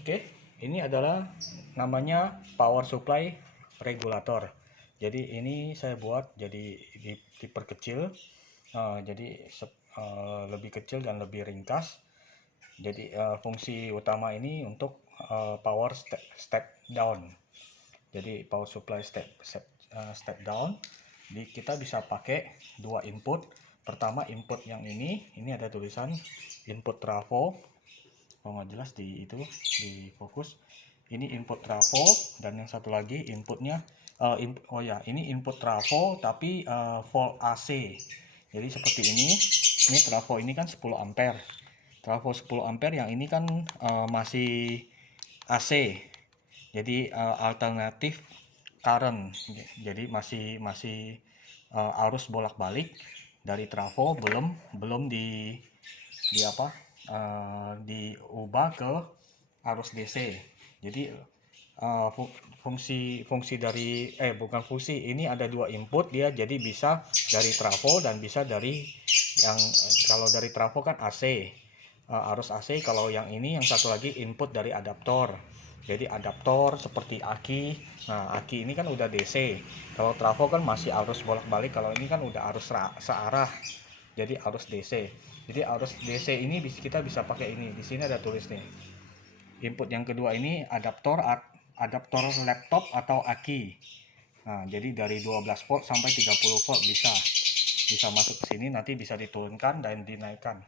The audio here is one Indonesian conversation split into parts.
Oke, ini adalah namanya power supply regulator. Jadi ini saya buat jadi diperkecil, jadi lebih kecil dan lebih ringkas. Jadi fungsi utama ini untuk power step down. Jadi power supply step down. Jadi kita bisa pakai dua input. Pertama input yang ini ada tulisan input trafo. Kalau nggak jelas di fokus. Ini input trafo dan yang satu lagi inputnya ini input trafo tapi volt AC. Jadi seperti ini trafo ini kan 10 ampere. Trafo 10 ampere yang ini kan masih AC. Jadi alternatif current. Jadi masih arus bolak-balik dari trafo belum diubah ke arus DC. Jadi fungsi dari bukan fungsi, ini ada dua input dia, jadi bisa dari trafo dan bisa dari yang kalau dari trafo kan AC, arus AC. Kalau yang ini yang satu lagi input dari adaptor. Jadi adaptor seperti aki. Nah, aki ini kan udah DC. Kalau trafo kan masih arus bolak-balik. Kalau ini kan udah arus searah. Jadi arus DC. Jadi arus DC ini kita bisa pakai ini. Di sini ada tulis nih. Input yang kedua ini adaptor laptop atau aki. Nah, jadi dari 12 volt sampai 30 volt bisa masuk ke sini, nanti bisa diturunkan dan dinaikkan.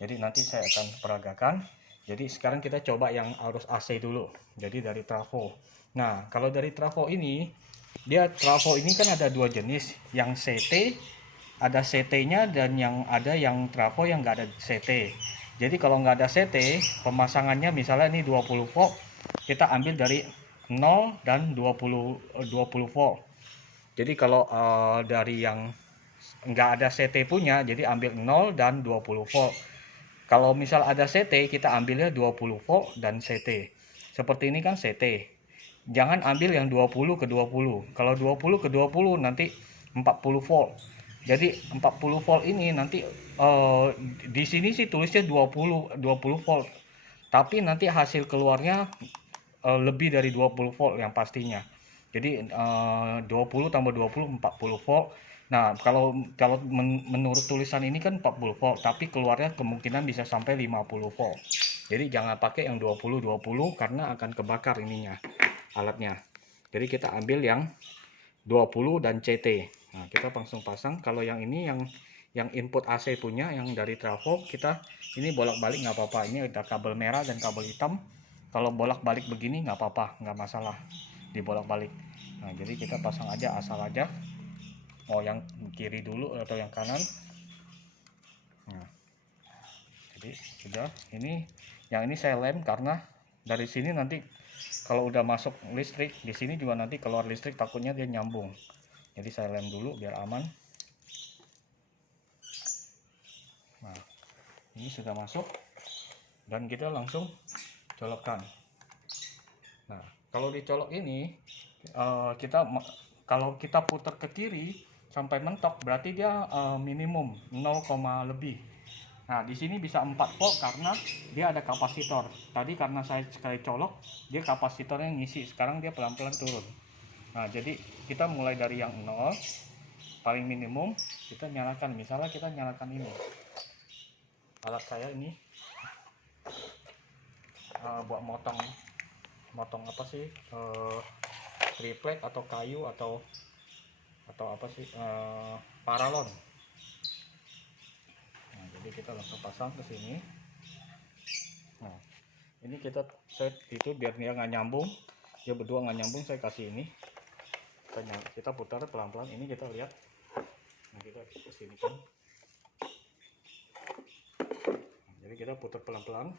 Jadi nanti saya akan peragakan. Jadi sekarang kita coba yang arus AC dulu. Jadi dari trafo. Nah, kalau dari trafo ini, trafo ini kan ada dua jenis. Yang CT, ada CT-nya, dan yang trafo yang nggak ada CT. Jadi kalau nggak ada CT, pemasangannya misalnya ini 20 volt, kita ambil dari 0 dan 20 volt. Jadi kalau dari yang nggak ada CT punya, jadi ambil 0 dan 20 volt. Kalau misal ada CT, kita ambilnya 20 volt dan CT. Seperti ini kan CT. Jangan ambil yang 20 ke 20. Kalau 20 ke 20 nanti 40 volt. Jadi 40 volt ini nanti di sini sih tulisnya 20 volt. Tapi nanti hasil keluarnya lebih dari 20 volt yang pastinya. Jadi 20 tambah 20 40 volt. Nah, kalau menurut tulisan ini kan 40 volt, tapi keluarnya kemungkinan bisa sampai 50 volt. Jadi jangan pakai yang 20 karena akan kebakar ininya, alatnya. Jadi kita ambil yang 20 dan CT. Nah, kita langsung pasang. Kalau yang ini yang input AC punya, yang dari trafo, kita ini bolak-balik nggak apa-apa. Ini ada kabel merah dan kabel hitam. Kalau bolak-balik begini nggak apa-apa, nggak masalah dibolak-balik. Nah, jadi kita pasang aja asal aja. Mau yang kiri dulu atau yang kanan. Nah, jadi sudah. Ini yang ini saya lem karena dari sini nanti kalau udah masuk listrik, di sini juga nanti keluar listrik, takutnya dia nyambung. Jadi saya lem dulu biar aman. Nah, ini sudah masuk dan kita langsung colokkan. Nah, kalau dicolok ini kalau kita putar ke kiri sampai mentok, berarti dia minimum 0, lebih. Nah, di sini bisa 4 volt karena dia ada kapasitor. Tadi karena saya sekali colok, dia kapasitornya ngisi. Sekarang dia pelan-pelan turun. Nah, jadi kita mulai dari yang 0, paling minimum, kita nyalakan. Misalnya kita nyalakan ini. Alat saya ini buat motong apa sih? Triplek atau kayu atau apa sih? Paralon. Nah, jadi kita langsung pasang ke sini. Nah, ini saya itu biar dia nggak nyambung, dia berdua nggak nyambung, saya kasih ini. Kita putar pelan-pelan. Ini kita lihat. Nah, kita ke sini kan. Nah, jadi kita putar pelan-pelan.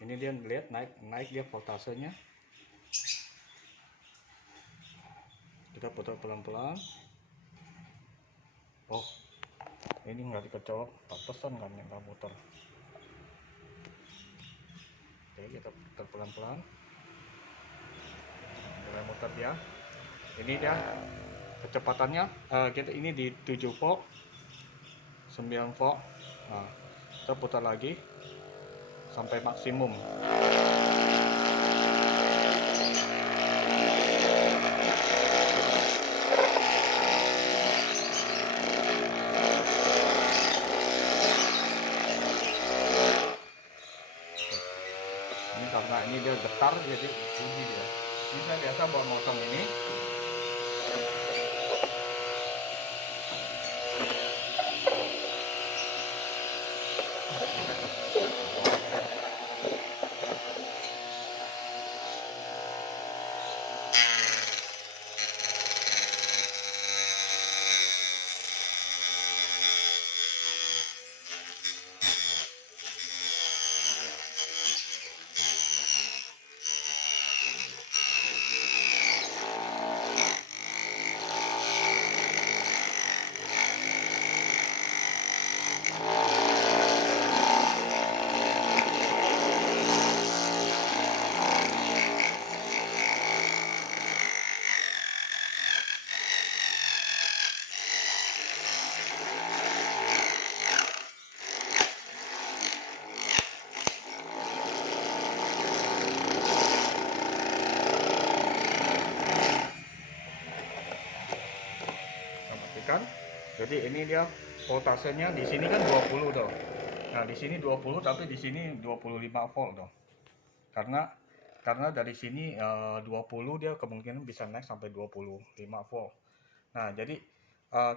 Ini dia lihat naik dia voltasenya. Kita putar pelan-pelan. Oh, ini nggak dikecolok, pantesan kan nggak muter. Oke, kita putar pelan-pelan. Mulai muter dia. Ini dia kecepatannya. Kita ini di 7 volt, 9 volt. Nah, kita putar lagi sampai maksimum. Ini karena ini dia getar jadi bunyi dia. Ini saya biasa buat motong ini. Kan jadi ini dia voltasenya di sini kan 20 tuh. Nah, di sini 20 tapi di sini 25 volt tuh. Karena dari sini 20 dia kemungkinan bisa naik sampai 25 volt. Nah, jadi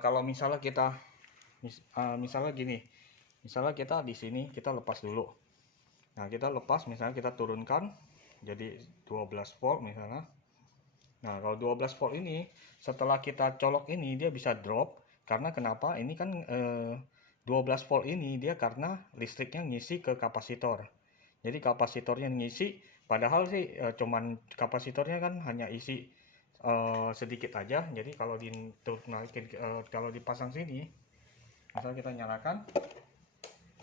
kalau misalnya kita misalnya gini. Misalnya kita di sini kita lepas dulu. Nah, kita lepas misalnya kita turunkan jadi 12 volt misalnya. Nah, kalau 12 volt ini setelah kita colok ini dia bisa drop karena kenapa? Ini kan 12 volt ini dia karena listriknya ngisi ke kapasitor. Jadi kapasitornya ngisi padahal sih cuman kapasitornya kan hanya isi sedikit aja. Jadi kalau kalau dipasang sini, misal kita nyalakan,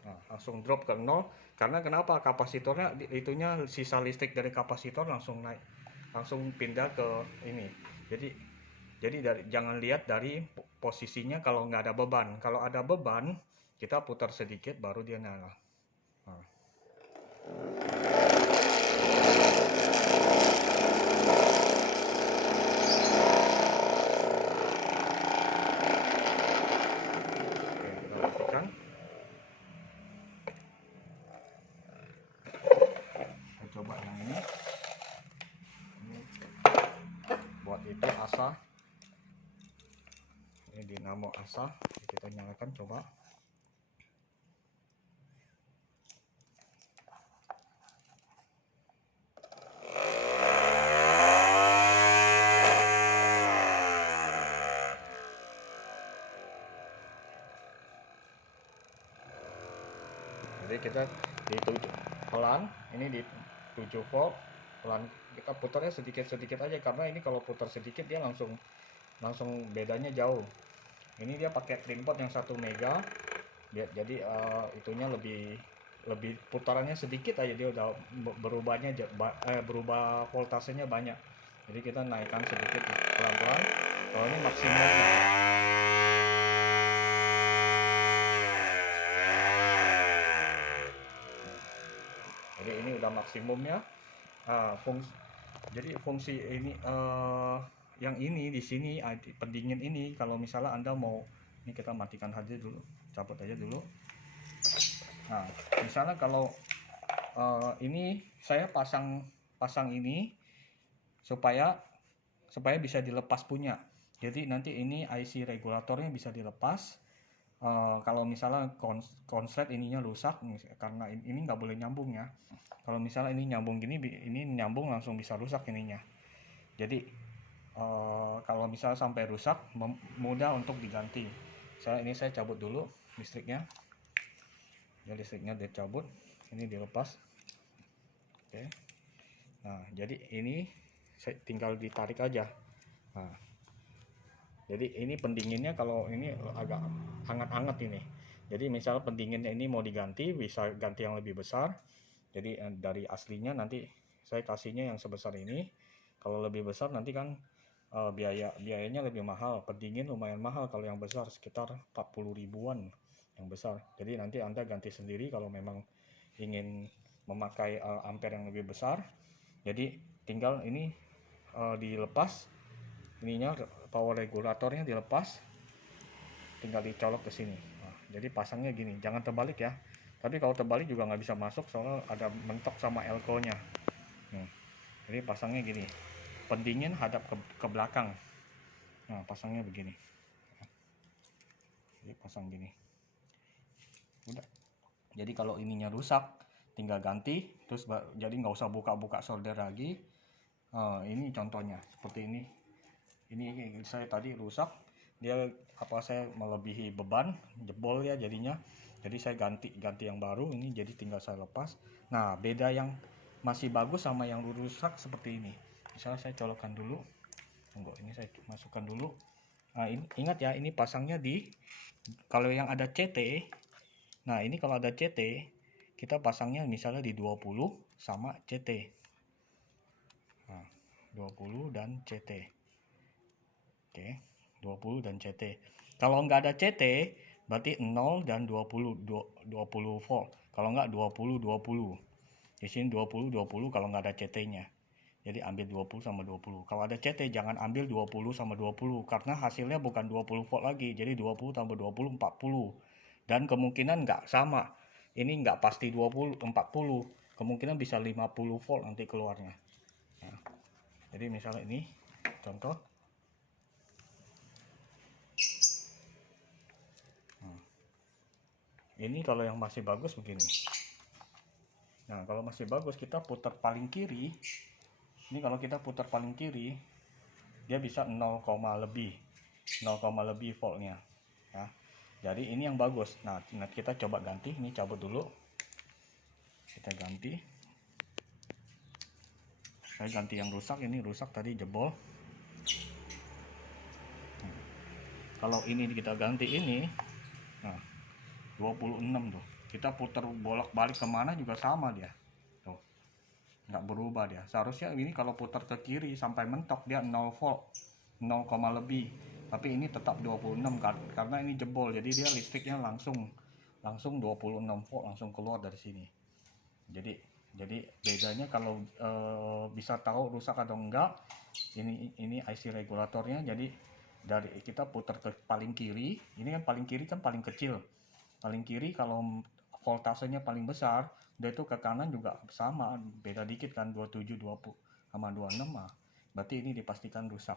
nah, langsung drop ke nol. Karena kenapa? Kapasitornya itunya sisa listrik dari kapasitor langsung naik, langsung pindah ke ini. Jadi jangan lihat dari posisinya kalau nggak ada beban. Kalau ada beban, kita putar sedikit baru dia nyala. Nah. Oke, kita matikan. Kita coba yang ini. Buat itu asa. Ini dinamo asa. Kita nyalakan coba. Jadi kita di 7 pelan, ini di 7 volt pelan, kita putarnya sedikit-sedikit aja karena ini kalau putar sedikit dia langsung bedanya jauh. Ini dia pakai trimpot yang 1 mega. Jadi itunya lebih putarannya sedikit aja dia udah berubah voltasenya banyak. Jadi kita naikkan sedikit pelan-pelan. Kalau ini maksimumnya. Jadi ini udah maksimumnya. Jadi fungsi ini yang ini di sini pendingin ini kalau misalnya Anda mau, ini kita matikan aja dulu, cabut aja dulu. Nah, misalnya kalau ini saya pasang ini supaya bisa dilepas punya. Jadi nanti ini IC regulatornya bisa dilepas. Kalau misalnya konslet ininya rusak karena ini nggak boleh nyambung ya. Kalau misalnya ini nyambung gini, ini nyambung langsung bisa rusak ininya. Jadi kalau misalnya sampai rusak mudah untuk diganti. Saya cabut dulu listriknya. Ya, listriknya dicabut, ini dilepas. Oke. Nah, jadi ini saya tinggal ditarik aja. Nah, jadi ini pendinginnya kalau ini agak hangat-hangat ini. Jadi misal pendinginnya ini mau diganti, bisa ganti yang lebih besar. Jadi dari aslinya nanti saya kasihnya yang sebesar ini. Kalau lebih besar nanti kan biayanya lebih mahal. Pendingin lumayan mahal kalau yang besar, sekitar 40 ribuan yang besar. Jadi nanti Anda ganti sendiri kalau memang ingin memakai ampere yang lebih besar. Jadi tinggal ini dilepas ininya, power regulatornya dilepas, tinggal dicolok ke sini. Nah, jadi pasangnya gini, jangan terbalik ya, Tapi kalau terbalik juga nggak bisa masuk soalnya ada mentok sama elko-nya. Jadi pasangnya gini, pendingin hadap ke belakang. Nah, pasangnya begini. Jadi pasang gini. Udah. Jadi kalau ininya rusak, tinggal ganti. Terus jadi nggak usah buka-buka solder lagi. Ini contohnya seperti ini. Ini saya tadi rusak. Dia saya melebihi beban, jebol ya jadinya. Jadi saya ganti yang baru. Ini jadi tinggal saya lepas. Nah, beda yang masih bagus sama yang rusak seperti ini. Misalnya saya colokkan dulu. Tunggu, ini saya masukkan dulu. Nah, ingat ya, ini pasangnya kalau yang ada CT. Nah, ini kalau ada CT, kita pasangnya misalnya di 20 sama CT. Nah, 20 dan CT. Oke, 20 dan CT. Kalau nggak ada CT, berarti 0 dan 20 volt. Kalau nggak 20 20. Di sini 20 20 kalau nggak ada CT-nya. Jadi ambil 20 sama 20. Kalau ada CT jangan ambil 20 sama 20 karena hasilnya bukan 20 volt lagi. Jadi 20 tambah 20 40. Dan kemungkinan nggak sama. Ini nggak pasti 20 40. Kemungkinan bisa 50 volt nanti keluarnya. Nah, jadi misalnya ini contoh. Ini kalau yang masih bagus begini. Nah, kalau masih bagus kita putar paling kiri. Ini kalau kita putar paling kiri, dia bisa 0, lebih 0, lebih voltnya ya. Jadi ini yang bagus. Nah, kita coba ganti. Ini cabut dulu, kita ganti. Saya ganti yang rusak. Ini rusak tadi, jebol. Kalau ini kita ganti ini, nah 26 tuh, kita putar bolak-balik kemana juga sama dia tuh, nggak berubah dia. Seharusnya ini kalau putar ke kiri sampai mentok dia 0 volt, 0, lebih. Tapi ini tetap 26 kan, karena ini jebol. Jadi dia listriknya langsung 26 volt langsung keluar dari sini. Jadi bedanya kalau bisa tahu rusak atau enggak, ini IC regulatornya. Jadi dari kita putar ke paling kiri, ini kan paling kiri kan paling kecil. Paling kiri kalau voltasenya paling besar, dia itu ke kanan juga sama, beda dikit kan, 27 20 sama 26 mah. Berarti ini dipastikan rusak.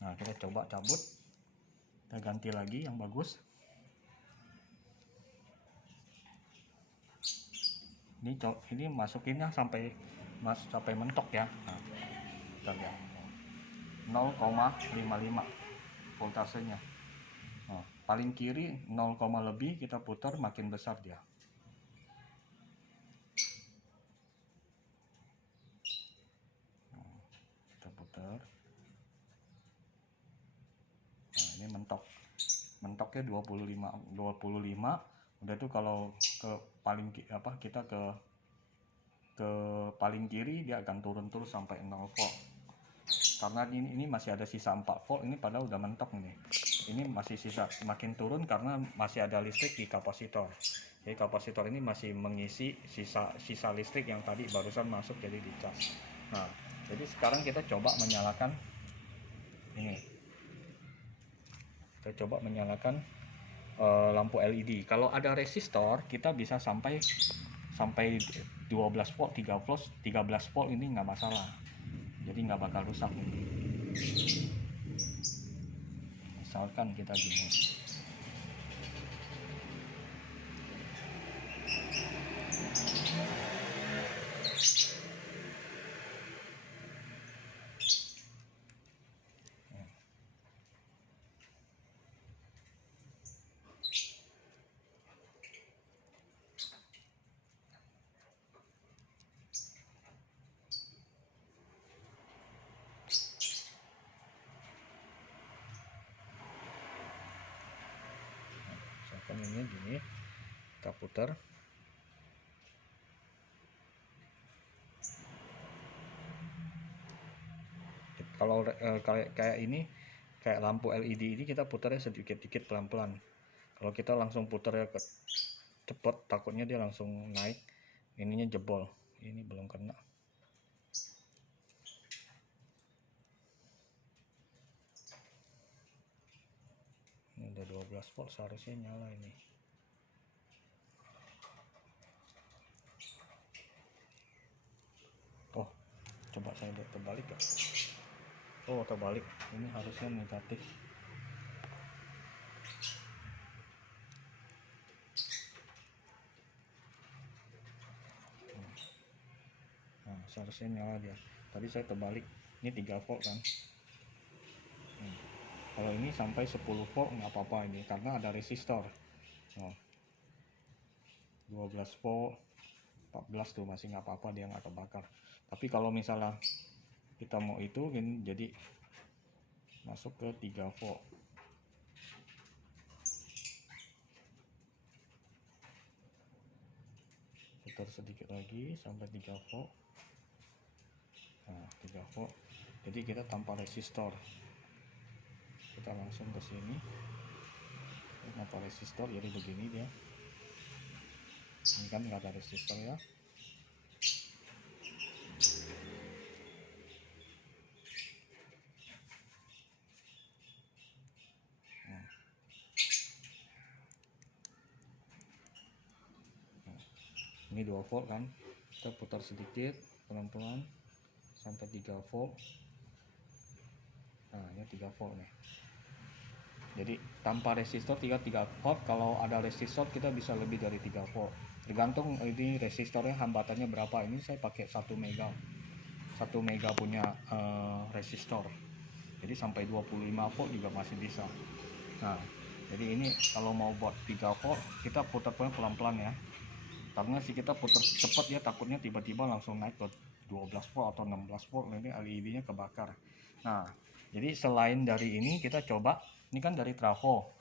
Nah, kita coba cabut. Kita ganti lagi yang bagus. Ini masukinnya sampai mentok ya. Nah, bentar ya. 0,55 voltasenya. Nah, paling kiri 0, lebih, kita putar makin besar dia. Nah, kita putar. Nah, ini mentoknya 25. Udah tuh kalau ke paling kita ke paling kiri dia akan turun terus sampai 0 volt. Karena ini masih ada sisa 4 volt, ini padahal udah mentok nih. Ini masih sisa, makin turun karena masih ada listrik di kapasitor. Jadi kapasitor ini masih mengisi sisa listrik yang tadi barusan masuk jadi dicas. Nah, jadi sekarang kita coba menyalakan ini. Kita coba menyalakan lampu LED. Kalau ada resistor, kita bisa sampai 12 volt, 13 volt ini nggak masalah. Jadi nggak bakal rusak ini. Misalkan kita gini. Misalkan ini gini, kita putar. Kalau kayak ini, kayak lampu LED ini kita putarnya sedikit-sedikit pelan-pelan. Kalau kita langsung putarnya cepet, takutnya dia langsung naik, ininya jebol. Ini belum kena. Ini udah 12 volt, seharusnya nyala ini. Coba saya lihat terbalik ya. Oh, terbalik. Ini harusnya negatif. Nah, seharusnya nyala dia. Tadi saya terbalik. Ini 3 volt kan. Kalau ini sampai 10 volt nggak apa-apa ini karena ada resistor. 12 volt, 14 tuh masih nggak apa-apa, dia nggak terbakar. Tapi kalau misalnya kita mau itu gini, jadi masuk ke 3 volt. Putar sedikit lagi sampai 3 volt. Nah, 3 volt. Jadi kita tanpa resistor. Kita langsung ke sini. Tanpa resistor jadi begini dia. Ini kan nggak ada resistor ya. Ini 2 volt kan, kita putar sedikit pelan-pelan sampai 3 volt. Nah, ini 3 volt nih. Jadi tanpa resistor 3 volt, kalau ada resistor kita bisa lebih dari 3 volt. Tergantung ini resistornya hambatannya berapa. Ini saya pakai 1 mega. 1 mega punya resistor. Jadi sampai 25 volt juga masih bisa. Nah, jadi ini kalau mau buat 3 volt kita putar pelan-pelan ya. Karena si kita putar cepat ya, takutnya tiba-tiba langsung naik ke 12 volt atau 16 volt, ini LED-nya kebakar. Nah, jadi selain dari ini kita coba, ini kan dari trafo.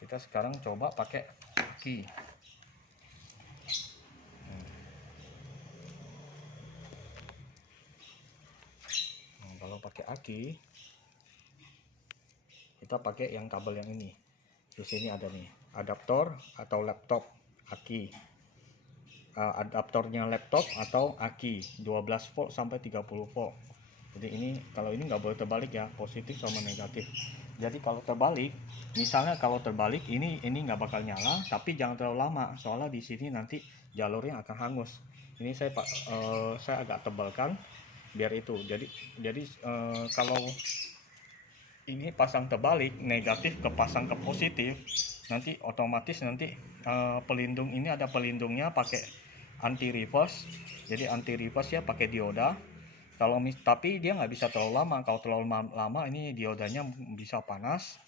Kita sekarang coba pakai aki. Nah, kalau pakai aki, kita pakai yang kabel yang ini. Di sini ada nih, adaptor atau laptop aki. Adaptornya laptop atau aki 12 volt sampai 30 volt. Jadi ini kalau ini nggak boleh terbalik ya, positif sama negatif. Jadi kalau terbalik, misalnya kalau terbalik ini nggak bakal nyala, tapi jangan terlalu lama soalnya di sini nanti jalurnya akan hangus. Ini saya agak tebalkan biar itu. Jadi kalau ini pasang terbalik, negatif ke pasang ke positif, nanti otomatis nanti pelindung ini ada pelindungnya pakai anti reverse. Jadi anti reverse ya pakai dioda. Tapi dia nggak bisa terlalu lama. Kalau terlalu lama ini diodanya bisa panas.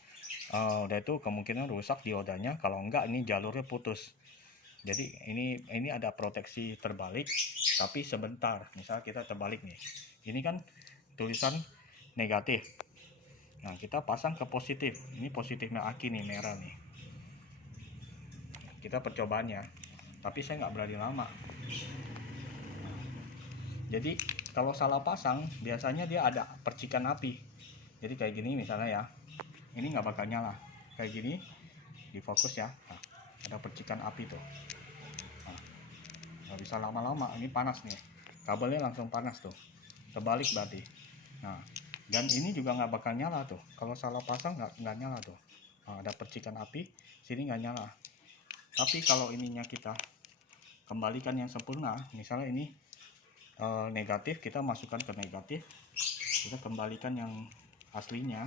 Udah itu kemungkinan rusak diodanya. Kalau enggak ini jalurnya putus. Jadi ini ada proteksi terbalik, tapi sebentar. Misal kita terbalik nih. Ini kan tulisan negatif. Nah, kita pasang ke positif. Ini positifnya aki nih, merah nih. Kita percobaannya. Tapi saya nggak berani lama. Jadi kalau salah pasang, biasanya dia ada percikan api. Jadi kayak gini misalnya ya. Ini nggak bakal nyala. Kayak gini, difokus ya. Nah, ada percikan api tuh. Nah, nggak bisa lama-lama. Ini panas nih. Kabelnya langsung panas tuh. Terbalik berarti. Nah, dan ini juga nggak bakal nyala tuh. Kalau salah pasang nggak nyala tuh. Nah, ada percikan api, sini nggak nyala. Tapi kalau ininya kita kembalikan yang sempurna, misalnya ini negatif, kita masukkan ke negatif, kita kembalikan yang aslinya.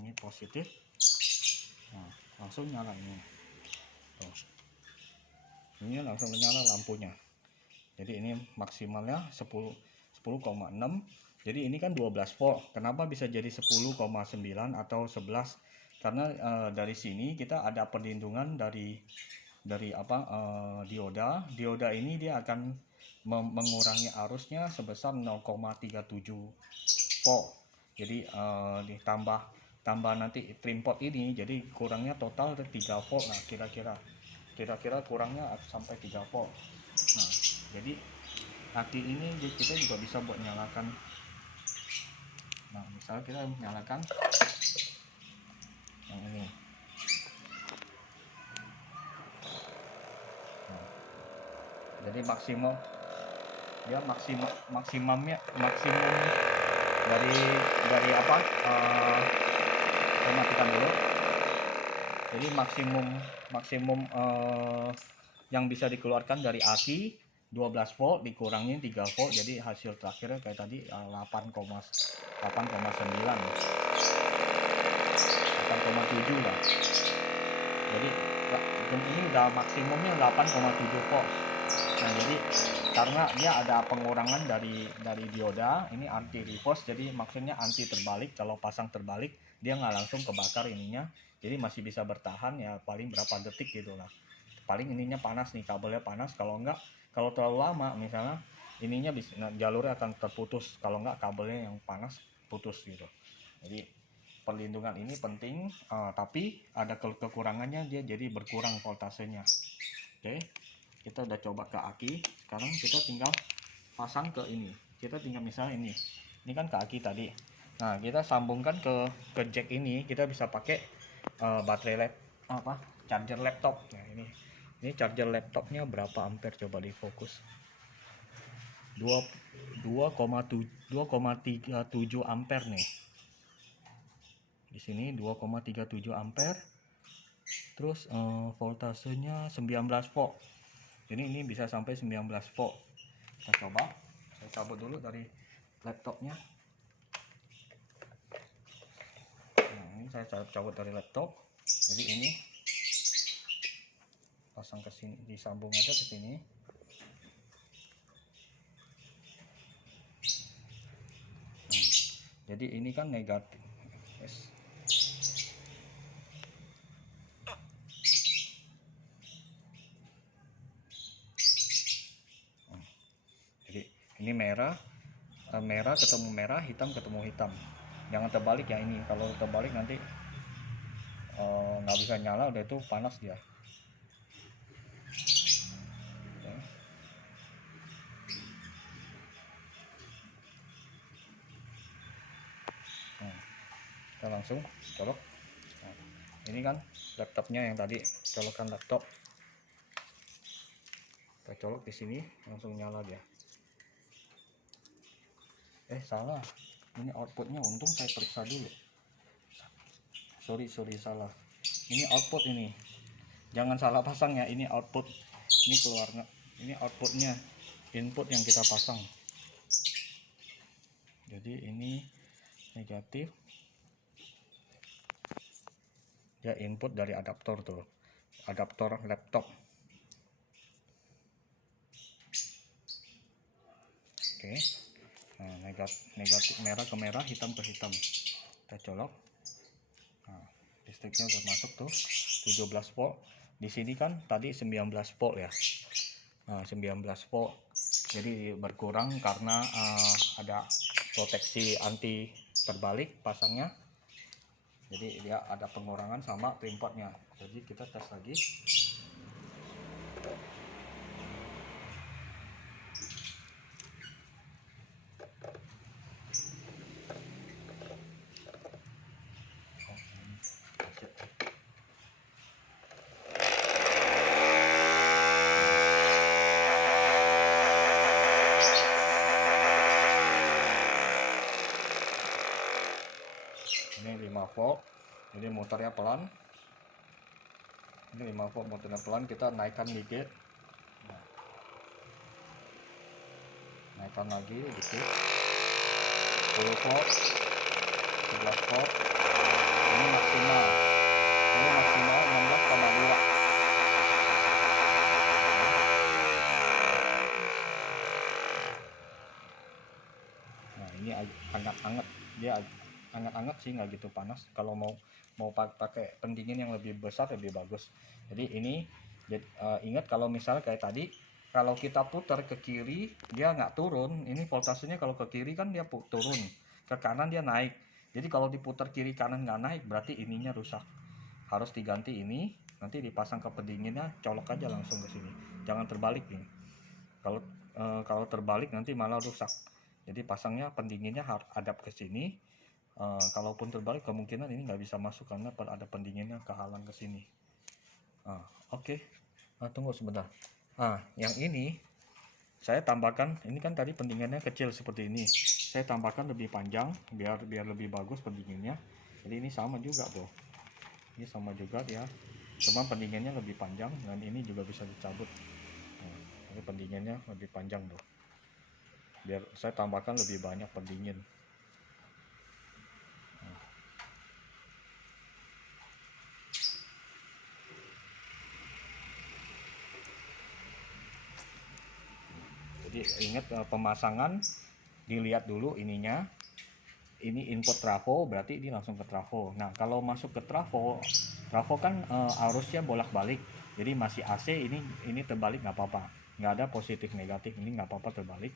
Ini positif. Nah, langsung nyala ini. Tuh. Ini langsung menyala lampunya. Jadi ini maksimalnya 10,6. Jadi ini kan 12 volt. Kenapa bisa jadi 10,9 atau 11? Karena dari sini kita ada perlindungan dari dioda ini dia akan mengurangi arusnya sebesar 0,37 volt. Jadi ditambah nanti trimpot ini, jadi kurangnya total 3 volt. Nah, kira-kira kurangnya sampai 3 volt. Nah, jadi aki ini kita juga bisa buat nyalakan. Nah, misalnya kita nyalakan yang ini. Nah, jadi maksimum dari apa? Saya matikan dulu. Jadi maksimum yang bisa dikeluarkan dari aki 12 volt dikurangin 3 volt, jadi hasil terakhirnya kayak tadi 8,7 lah. Jadi ini udah maksimumnya 8,7 volt. Nah, jadi karena dia ada pengurangan dari dioda, ini anti reverse, jadi maksudnya anti terbalik. Kalau pasang terbalik dia nggak langsung kebakar ininya, jadi masih bisa bertahan ya, paling berapa detik gitu lah. Paling ininya panas nih, kabelnya panas. Kalau enggak, kalau terlalu lama misalnya ininya bisa, jalurnya akan terputus. Kalau enggak kabelnya yang panas putus gitu. Jadi perlindungan ini penting, tapi ada kekurangannya, dia jadi berkurang voltasenya. Oke, kita udah coba ke aki. Sekarang kita tinggal pasang ke ini. Kita tinggal misalnya ini kan ke aki tadi. Nah, kita sambungkan ke jack ini. Kita bisa pakai baterai charger laptop. Nah, ini charger laptopnya berapa ampere, coba di fokus. 2,37 ampere nih. Di sini 2,37 ampere. Terus voltasenya 19 volt. Jadi ini bisa sampai 19 volt. Kita coba. Saya cabut dulu dari laptopnya. Nah, ini saya cabut dari laptop. Jadi ini pasang ke sini, disambung aja ke sini. Nah, jadi ini kan negatif. Yes. Jadi ini merah ketemu merah, hitam ketemu hitam. Jangan terbalik ya ini. Kalau terbalik nanti nggak bisa nyala, udah itu panas dia. Nah, kita langsung colok. Nah, ini kan laptopnya yang tadi, colokan laptop. Kita colok di sini, langsung nyala dia. Salah. Ini outputnya, untung saya periksa dulu. Sorry salah. Ini output ini. Jangan salah pasang ya, ini output. Ini keluarnya. Ini outputnya, input yang kita pasang. Jadi ini negatif. Dia input dari adaptor tuh. Adaptor laptop. Oke. Nah, negatif merah ke merah, hitam ke hitam. Kita colok. Nah, listriknya udah masuk tuh 17 volt. Di sini kan tadi 19 volt ya. Nah, 19 volt. Jadi berkurang karena ada proteksi anti terbalik pasangnya. Jadi dia ada pengurangan sama trimpotnya. Jadi kita tes lagi. Ini 5 volt, jadi motornya pelan. Ini 5 volt, motornya pelan. Kita naikkan dikit. Nah, naikkan lagi dikit. 10 volt, 11 volt. Ini maksimal. Ini maksimal 16,2. Nah, ini hangat-hangat. Dia hangat-hangat sih, nggak gitu panas. Kalau mau pakai pendingin yang lebih besar lebih bagus. Jadi ini ingat, kalau misalnya kayak tadi, kalau kita putar ke kiri dia nggak turun. Ini voltasenya kalau ke kiri kan dia turun, ke kanan dia naik. Jadi kalau diputar kiri kanan nggak naik, berarti ininya rusak. Harus diganti ini, nanti dipasang ke pendinginnya, colok aja langsung ke sini. Jangan terbalik ini. Kalau terbalik nanti malah rusak. Jadi pasangnya pendinginnya harus hadap ke sini. Kalaupun terbalik kemungkinan ini nggak bisa masuk karena ada pendinginnya kehalang ke sini. Oke. Tunggu sebentar. Yang ini saya tambahkan, ini kan tadi pendinginnya kecil seperti ini. Saya tambahkan lebih panjang biar lebih bagus pendinginnya. Jadi ini sama juga tuh. Ini sama juga ya. Cuma pendinginnya lebih panjang dan ini juga bisa dicabut. Ini pendinginnya lebih panjang tuh, biar saya tambahkan lebih banyak pendingin. Jadi ingat pemasangan dilihat dulu ininya. Ini input trafo, berarti ini langsung ke trafo. Nah kalau masuk ke trafo kan arusnya bolak-balik, jadi masih AC, ini terbalik nggak apa-apa, nggak ada positif negatif, ini nggak apa-apa terbalik.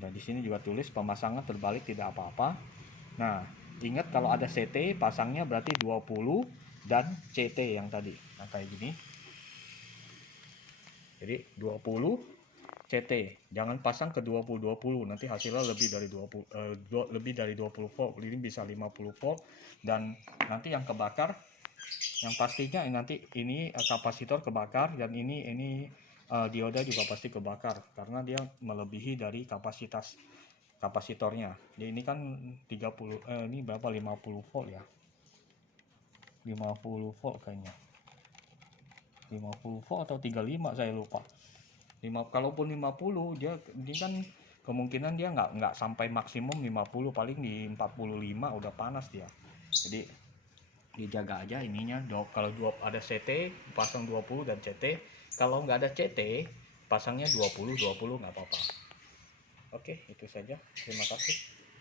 Dan di sini juga tulis pemasangan terbalik tidak apa-apa. Nah ingat kalau ada CT pasangnya berarti 20 dan CT yang tadi. Nah kayak gini. Jadi 20 CT, jangan pasang ke 20 nanti hasilnya lebih dari 20 volt. Ini bisa 50 volt. Dan nanti yang kebakar, yang pastinya nanti ini kapasitor kebakar, dan ini dioda juga pasti kebakar karena dia melebihi dari kapasitas kapasitornya. Jadi ini kan 30 ini berapa, 50 volt ya, 50 volt kayaknya, 50 volt atau 35 saya lupa. Kalaupun 50 dia kan kemungkinan dia nggak sampai maksimum 50, paling di 45 udah panas dia. Jadi dijaga aja ininya. Kalau ada CT pasang 20 dan CT, kalau nggak ada CT pasangnya 20 nggak apa-apa. Oke, itu saja, terima kasih.